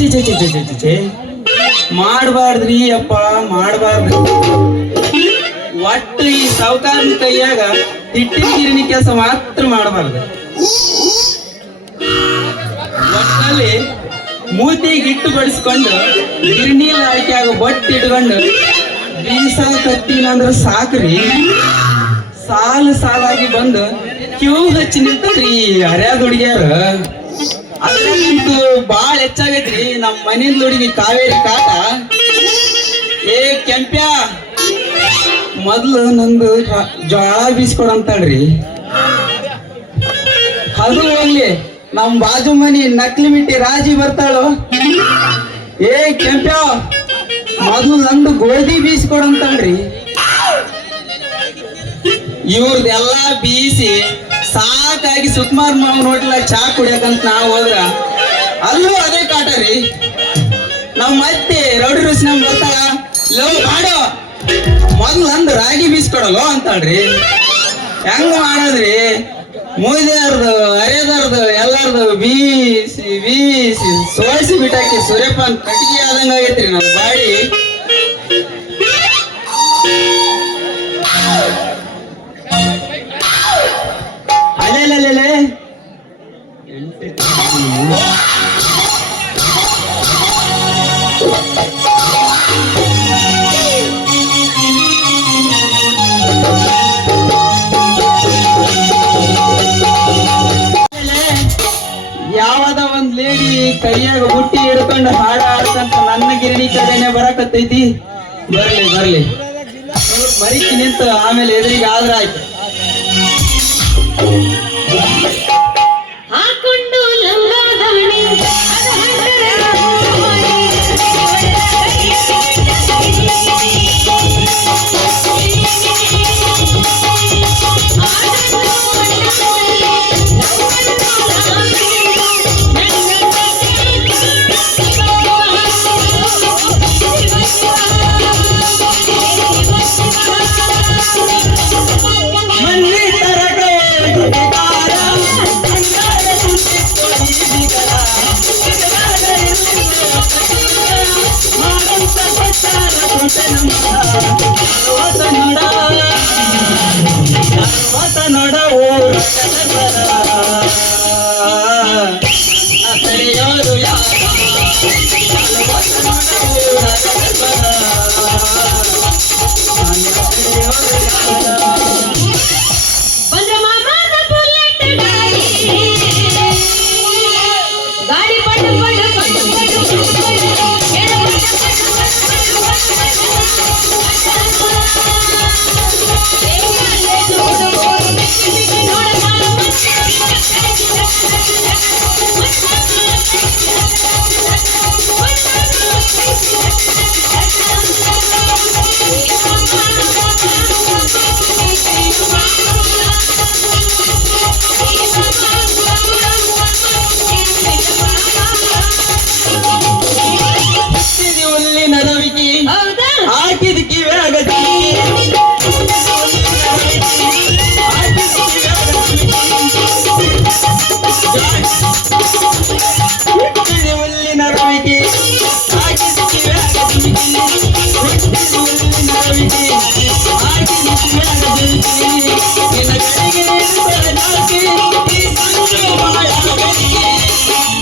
ಚೇ ಮಾಡಬಾರ್ದ್ರಿ ಅಪ್ಪ, ಮಾಡಬಾರ್ದು. ಒಟ್ಟು ಈ ಸಾವುಕಾರನ ಕೈಯಾಗ ಹಿಟ್ಟಿನ ಗಿರಣಿ ಕೆಲಸ ಮಾತ್ರ ಮಾಡಬಾರ್ದು. ಒಟ್ಟಲ್ಲಿ ಮೂತಿಗೆ ಹಿಟ್ಟು ಬಡಿಸ್ಕೊಂಡು ಗಿರಣಿ ಲಾಯ್ಕಾಗ ಬೊಟ್ಟು ಇಟ್ಕೊಂಡು ಬೀಸ ಕತ್ತಿನಂದ್ರ ಸಾಕ್ರಿ. ಸಾಲು ಸಾಲಾಗಿ ಬಂದು ಕ್ಯೂ ಹಚ್ಚಿ ನಿಂತದ್ರಿ ಹರ್ಯಾದ ಹುಡುಗಿಯಾರ. ಅದಂತೂ ಬಾಳ ಹೆಚ್ಚಾಗೈತ್ರಿ ನಮ್ಮ ಮನೆಯಿಂದ ಹುಡುಗಿ ಕಾವೇರಿ ಕಾಟ. ಏ ಕೆಂಪ್ಯ, ಮೊದ್ಲು ನಂದು ಜೋಳ ಬೀಸ್ಕೊಡಂತಾಳ್ರಿ. ಅದು ಹೋಗ್ಲಿ, ನಮ್ ಬಾಜು ಮನಿ ನಕ್ಲಿ ಮಿಟ್ಟಿ ರಾಜಿ ಬರ್ತಾಳು. ಏ ಕೆಂಪ್ಯ, ಮೊದ್ಲು ನಂದು ಗೋಧಿ ಬೀಸ್ಕೊಡಂತಾಳ್ರಿ. ಇವ್ರದೆಲ್ಲಾ ಬೀಸಿ ಸಾಕಾಗಿ ಸುಕುಮಾರ್ ಮಾವನ ಹೋಟ್ಲಾಗ ಚಾ ಕುಡಿಯಕಂತ ನಾವ್ ಹೋದ್ರ ಅಲ್ಲೂ ಅದೇ ಕಾಟ ರೀ. ನಾವ್ ಮತ್ತೆ ರೌಡಿ ರುಚಿ ನಮ್ ಬರ್ತಾಳ, ಲವ್ ಮಾಡೋ ಮೊದ್ಲು ನಂದು ರಾಗಿ ಬೀಸ್ಕೊಡಲ್ಲ ಅಂತಾಳ್ರಿ. ಹೆಂಗ ಮಾಡೋದ್ರಿ? ಮೂದೇರ್ದು ಅರೆದಾರ್ದು ಎಲ್ಲಾರ್ದು ಬೀಸಿ ಬೀಸಿ ಸೋಸಿ ಬಿಟ್ಟಾಕಿ ಸೂರ್ಯಪಾನ್ ಕಟ್ಟಿಗೆ ಆದಂಗ ಆಗೈತ್ರಿ ನಮ್ ಬಾಡಿ. ಅಲ್ಲೇ ಯಾವದ ಒಂದ್ ಲೇಡಿ ಕೈಯಾಗ ಬುಟ್ಟಿ ಹಿಡ್ಕೊಂಡು ಹಾಡ ಆಡ್ಕಂತ ನನ್ನ ಗಿರಣಿ ಕಡೆನೆ ಬರಕತ್ತೈತಿ. ಬರ್ಲಿ ಬರ್ಲಿ, ಮರಿಕಿ ನಿಂತು ಆಮೇಲೆ ಎದುರಿಗೆ ಆದ್ರ ಆಯ್ತು. ಹಾಕೊಂಡು ಲಂಗಾದಾಣಿ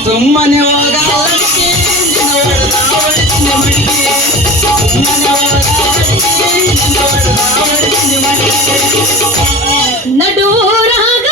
ಸುಮ್ಮನೆ ಹೋಗ ನಡೂರಾಗ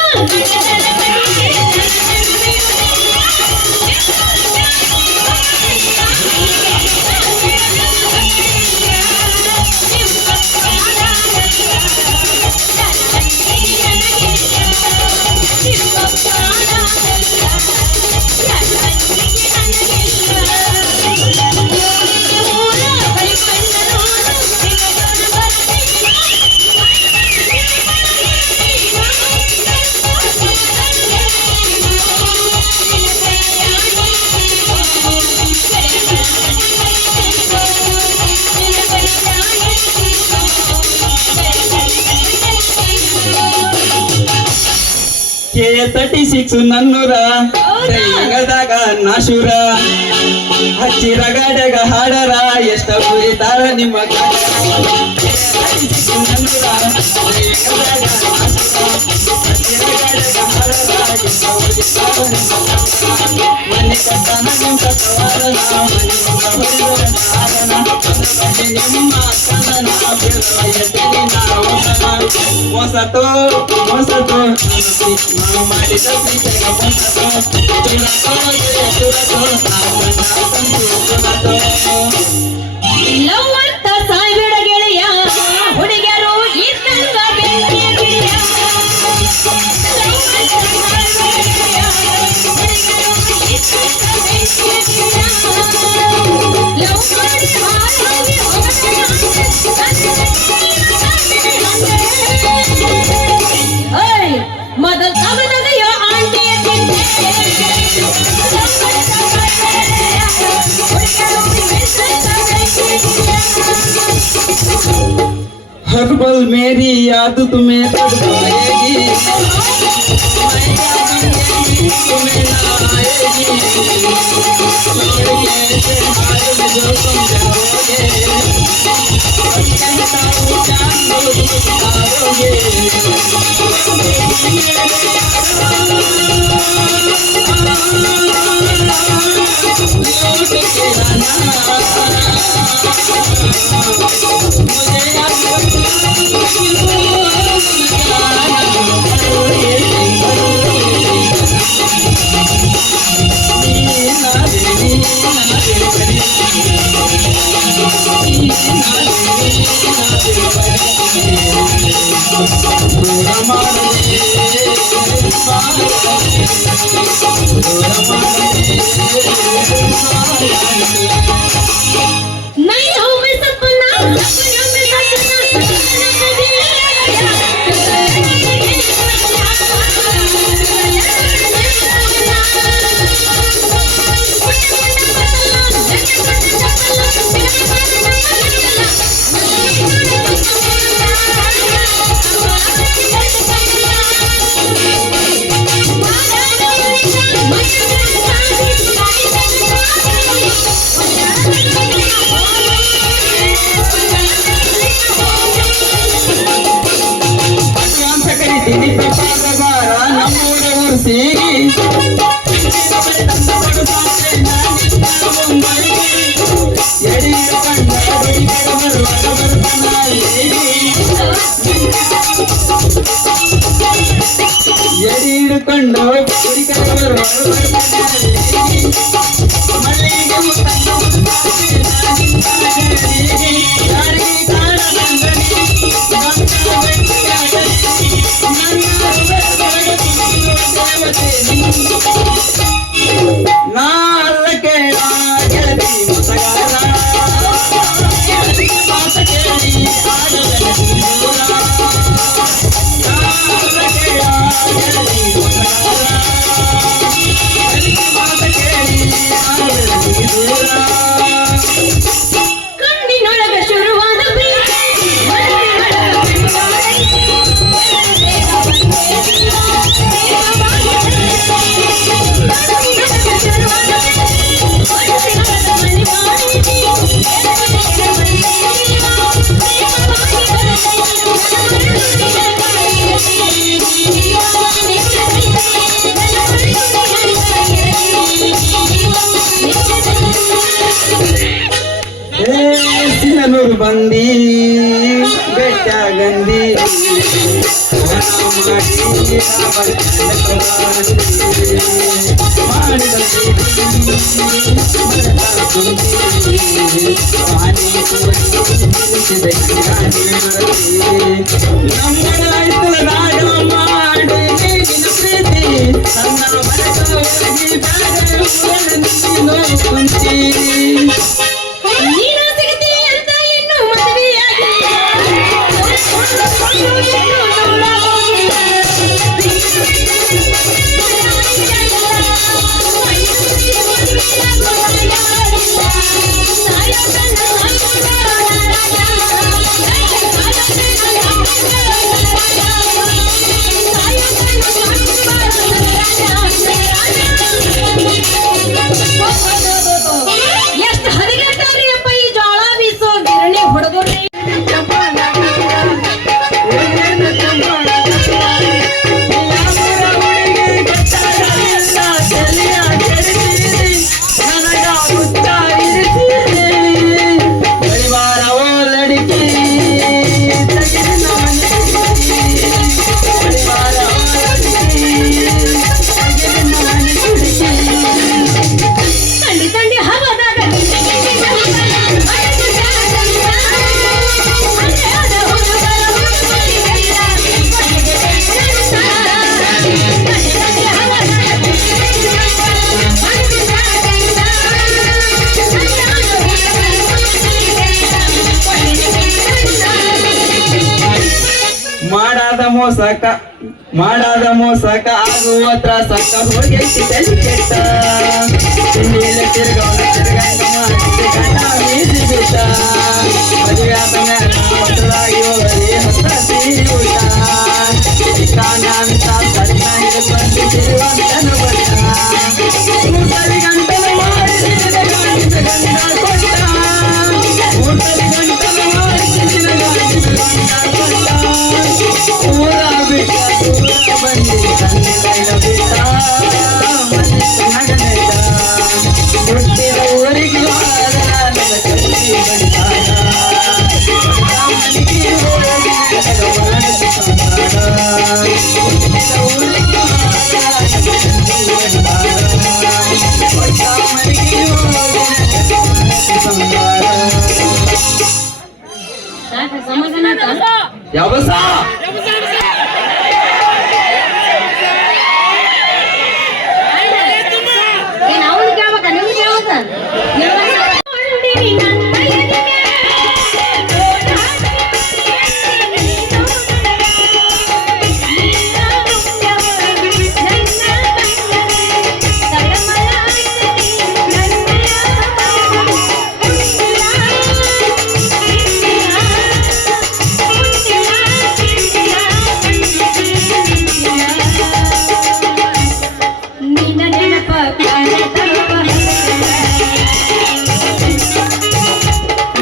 K36 ನನ್ನೂರ ಕೈಗದಾಗ ನಾಶೂರ ಹಚ್ಚಿರ ಗಾಡ್ಯಾಗ ಹಾಡರ ಎಷ್ಟ ಕುರಿತಾರ ನಿಮ್ಮ ಮನೆ ಕಟ್ಟನ ನಿಮ್ ಕಟ್ಟವಾರನ ನಿಮ್ಮ ಕನ್ನನ ಮೋಸತೋ ಮೋಸತೋ ನಾವು ಮಾಡಿದ ಪ್ರೀತಿಯ ಮೋಸತೋ ಲವ್ ಅಂತ ಸಾಯ್ಬಿಡ ಗೆಳೆಯ ಹುಡುಗಿಯರು ಇದ್ದಂಗ ಬೆಂಕಿಯ ಗಿಳಿಯ ಲವ್ ಅಂತ ಸಾಯ್ಬಿಡ ಗೆಳೆಯ ಹುಡುಗಿಯರು ಇದ್ದಂಗ ಬೆಂಕಿಯ ಗಿಳಿಯ ಲವ್ ಮಾಡಿ ಹಾಳಾಗಿ ಮೊದಲ ತಗದೆಯೋ ಆಂಟಿಯ ಚಿಟ್ಟೆ हर पल मेरी याद तुम्हें तड़पाएगी तुम्हें ना आएगी छोड़ के ऐसे हाल में जो तुम जाओगे कहता हूँ जान दो पाओगे नहीं हूँ मैं सपना सपना में ನಮ್ಮೂರ ಉರ್ಸಿಗಿ ಎಡಿ ಹಿಡ್ಕೊಂಡು ನಾಲ್ಲ ಕೇಳ ಗೆಳತಿ ಮತಗಾರ ಮಾತ ಕೇಳಿ ಆಡದ ನಾಲ್ಲ ಕೇಳ ಗೆಳತಿ ಮತಗಾರ ಮಾತ ಕೇಳಿ ಆಡದ ದೂರ ಕಣ್ಣಿನೊಳಗ ಶುರುವಾದ ಸಿನ್ನೂರು ಬಂದಿ ಬೆಟ್ಟ ಗಂದಿ ಕುಂಚಿ ನೀನು ಸಿಗ್ತೀನಿ ಅಂತ ಇನ್ನು ಮದುವೆಯಾಗಿ ಮೋಸಕ ಮಾಡಾದ ಮೋಸಕ ಆಗುವ ತ್ರಾಸಕ ಹೋಗೈತಿ ತಲೆ ಕೆಟ್ಟ ತಿಂಡಿಲ ತಿರ್ಗವನ ತಿರ್ಗಂಗ ಮಾಡಿಸಿ ಗಂಡ ಮೀಸಿ ಬಿಟ್ಟ ಮದುವೆ ಆದ ಮ್ಯಾಲ ಮಕ್ಕಳಾಗಿ ಹೋಗಲಿ ಹಸಿ ಊಟ ಅಂತ ಸಣ್ಣ ಹಿಡ್ಕೊಂಡು ತಿರುವಂತನ ಬಟ್ಟ ಊಟರಿ ಗಂಟಲ ಮಾಡಿಸಿದ ಗಾಂಧಿದ ಗಂಡ ಕೊಟ್ಟ ಊಟರಿ ಗಂಟಲ ಮಾಡಿಸಿದ ಗಾಂಧಿದ ಗಂಡ ಕೊಟ್ಟ ಊರ ಬಿಟ್ಟ ದೂರ ಬಂದಿ ಕಣ್ಣಿನ ಬಿಟ್ಟ ಮನಸ್ಸು ನಗನೆಟ್ಟ ಹುಟ್ಟಿದ ಊರಿಗೆ ವಾರ ನನ್ನ ಕಟ್ಟಿ ಬಂದಾನ ಮನೆಗೆ ಹೋಗಿ ನನಗ ಮನಸ್ಸು ಸಂಸಾರ ಹುಟ್ಟಿದ ಊರಿಗೆ ವಾರ ನನ್ನ ಕಟ್ಟಿ ಬಂದಾನ ಹೊಸ ಮನೆಗೆ ಹೋಗಿ ನನಗ ಮನಸ್ಸು ಸಂಸಾರ ಸಾಕು ಸಮಾಧಾನ ಆಯ್ತಾ? ಯಾವಸ ಏನ್ ಅವ್ನು ಕೇಳ್ಬೇಕಾ ನಿಮ್ಗೆ ಕೇಳ್ಬೇಕಾ? ಹೊಂದಿನಿ ನನ್ನ ಎದೆಗೆ, ನಿನ್ನ ನೆನಪ ಕಾಣತವ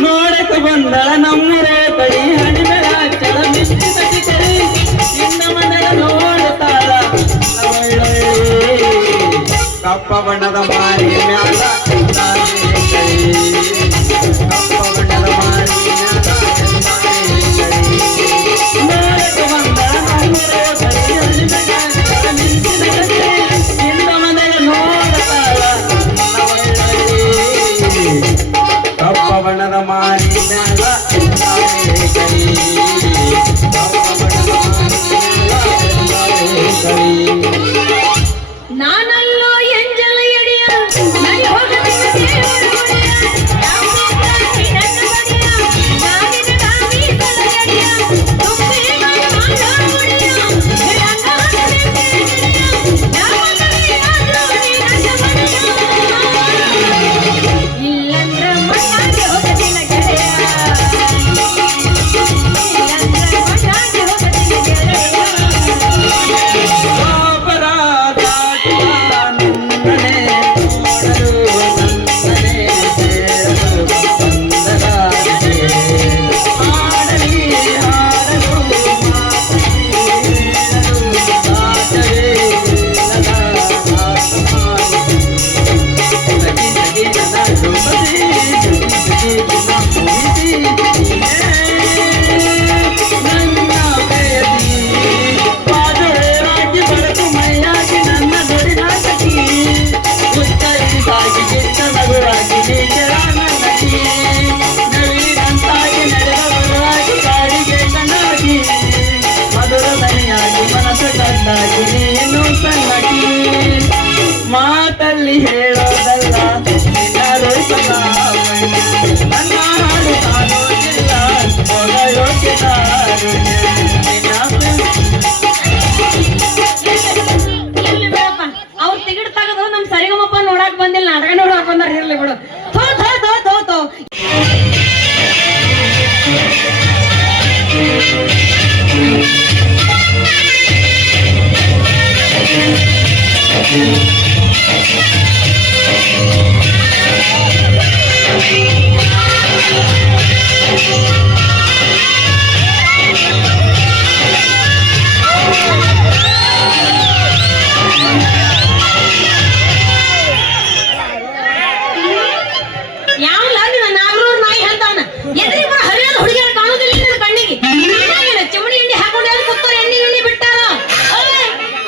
ನೋಡಕ ಬಂದಳ ನಮ್ಮೂರ ಕೈ ಹಣಿಮೆಳ ಚಳ ಮಿಷ್ಟಿ ತಟಿ ಕೈ ಇನ್ನ ಮನೆಯ ನೋಡುತ್ತಾಳ ಕಪ್ಪ ಬಣ್ಣದ ಮಾರಿ ಮ್ಯಾಲ ಎಂದಾನೆ ಕೈ ಕಪ್ಪ ಬಣ್ಣದ ಮಾರಿ ಮ್ಯಾಲ ಎಂದಾನೆ ಕೈ ನೋಡಕ ಬಂದಳ ನಮ್ಮೂರ ಕೈ ಹಣಿಮೆಳ ಚಳ ಮಿಷ್ಟಿ ತಟಿ ಕೈ ಇನ್ನ ಮನೆಯ ನೋಡುತ್ತಾಳ ಕಪ್ಪ ಬಣ್ಣದ ಮಾರಿ ಮ್ಯಾಲ ಎಂದಾನೆ ಕೈ ಕಪ್ಪ ಬಣ್ಣದ ಮಾರಿ ಮ್ಯಾಲ ಎಂದಾನೆ ಕೈ ನಾನಲ್ಲೋ ಎಂಜಲ ಎಡೆಯ ನಡಿ ಹೋಗಬೇಕು ದೇವರ ಒಡೆಯ ಯಾವುದೇ ನನ್ನ ಬಗೆಯ ನಾನಿನ ನಾವೀ ತಲೆಯಡೆಯ ತುಪ್ಪಿ ಮಾಡ ಒಡೆಯ ನಿರಂಗಾದ ಬೆಂಕಿಯ ಯಾವ ಕಡೆಯಾದ್ರೂ ನಿನ್ನ ಮನೆಯ ಇಲ್ಲಂದ್ರ ಮಣ್ಣಾಗಿ ಹೋಗದಿನ ಗೆಳೆಯ ಇಲ್ಲಂದ್ರ ಮಣ್ಣಾಗಿ ಹೋಗದಿನ ಗೆಳೆಯ ಮಾತಲ್ಲಿ ಹೇಳೋದಲ್ಲ ನಿನ್ನ ರೋಷನ ನನ್ನ ಹಾಡು ಕಾಣೋದಿಲ್ಲ ಹೊಗಳೋಕೆ ಇರ್ಲಿ ಬಿಡಪ್ಪ ಅವ್ರು ಟಿಕೆಟ್ ತೆಗೆದು ನಮ್ ಸರಿಗಮಪ್ಪ ನೋಡಕ್ ಬಂದಿಲ್ಲ ನಾಟಕ ನೋಡಕ್ ಬಂದಾರ ಇರ್ಲಿ ಬಿಡು ಥೋ ಥೋ ಥೋ ಥೋ ಥೋ ಯಾವಲ್ಲ ನಿನ್ನ ನಾಗರೂರ್ ನಾಯಿ ಅಂತಾನ ಎದ್ರಿ ಬರ ಹರಿಯಾದ ಹುಡುಗಿಯರ ಕಾಣುದಿಲ್ಲ ನನ್ನ ಕಣ್ಣಿಗೆ ನಾನೇನ ಚಮಡಿ ಎಣ್ಣೆ ಹಾಕೊಂಡು ಯಾರು ಕೂತವ್ರು ಎಣ್ಣೆ ಗಿಣ್ಣಿ ಬಿಟ್ಟಾರ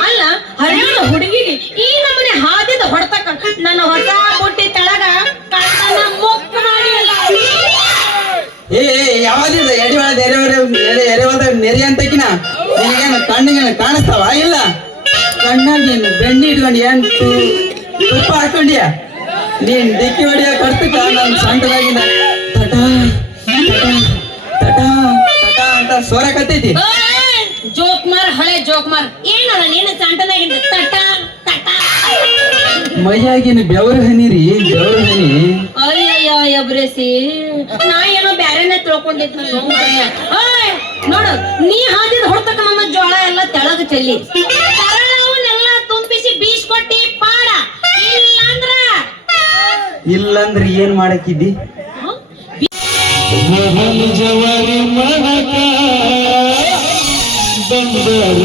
ಅಲ್ಲ ಹರಿಯಾದ ಹುಡುಗಿಗೆ ಈ ನಮ್ಮನೆ ಹಾದಿದ ಹೊಡ್ತಕ್ಕ ನನ್ನ ಹೊಸ ಬುಟ್ಟಿ ತೆಳಗ ಕಳ್ತನ ಮುಕ್ಕ ಮಾಡಿ ಅಲ್ಲ ಏ ಯಾವ್ದಿದ ಎಡಿವಾದ ಎರೆವಾದ ನೆರೆ ಅಂತಕಿನ ನಿನಗೇನು ಕಣ್ಣಿಗೆ ಕಾಣಿಸ್ತಾವ ಇಲ್ಲ ಕಣ್ಣಾಗಿ ಬೆಣ್ಣೆ ಇಟ್ಕೊಂಡು ಏನ್ ತುಪ್ಪ ಹಾಕೊಂಡಿಯ ನೀನ್ ದಿಕ್ಕಿ ಹೊಡಿಯ ಕರ್ತಕ್ಕ ನಾನು ಸಂಕಲಾಗಿನ ತಟ ತಟ ತಟ ತಟ ಅಂತ ಸ್ವರ ಕತ್ತೈತಿ ಜೋಕ್ಮಾರ್ ಹಳೆ ಜೋಕ್ಮಾರ್ ಏನಲ್ಲ ನೀನು ಚಂಟನಾಗಿದ್ದ ತಟ ತಟ ಮೈಯಾಗಿನ ಬೆವರ ಹನಿ ರೀ ಬೆವರ ಹನಿ. ಅಯ್ಯಯ್ಯ ಬ್ರೇಸಿ ನಾ ಏನೋ ಬ್ಯಾರೆನೆ ತಿಳ್ಕೊಂಡಿದ್ ನೋಡು ನೀ ಹಾದಿದ ಹೊಡ್ತಕ್ಕ ನಮ್ಮ ಜೋಳ ಎಲ್ಲ ತೆಳಗ ಚೆಲ್ಲಿ ಅವನ್ನೆಲ್ಲ ತುಂಬಿಸಿ ಬೀಸ್ ಕೊಟ್ಟಿ ಪಾಡ ಇಲ್ಲಂದ್ರ ಏನ್ ಮಾಡಕ್ಕಿದ್ದಿ? ಜವಾರಿ ಮನಕ ಬಂದರ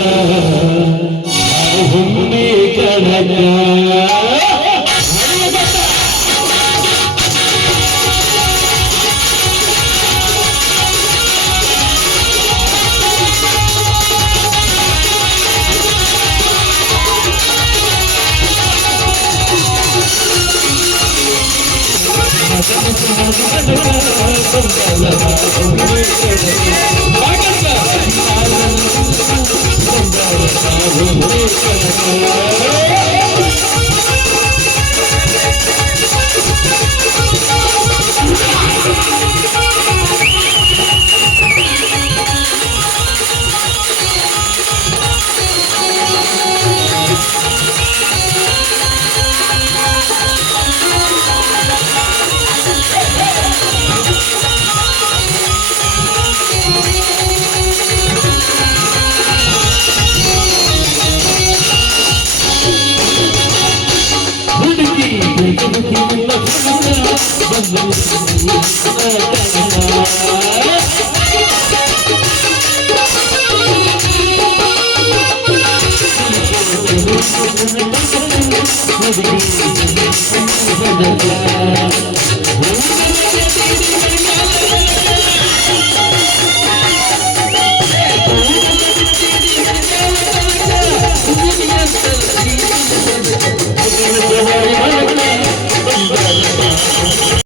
ಹುಮ್ಮಿ ಕಣಕ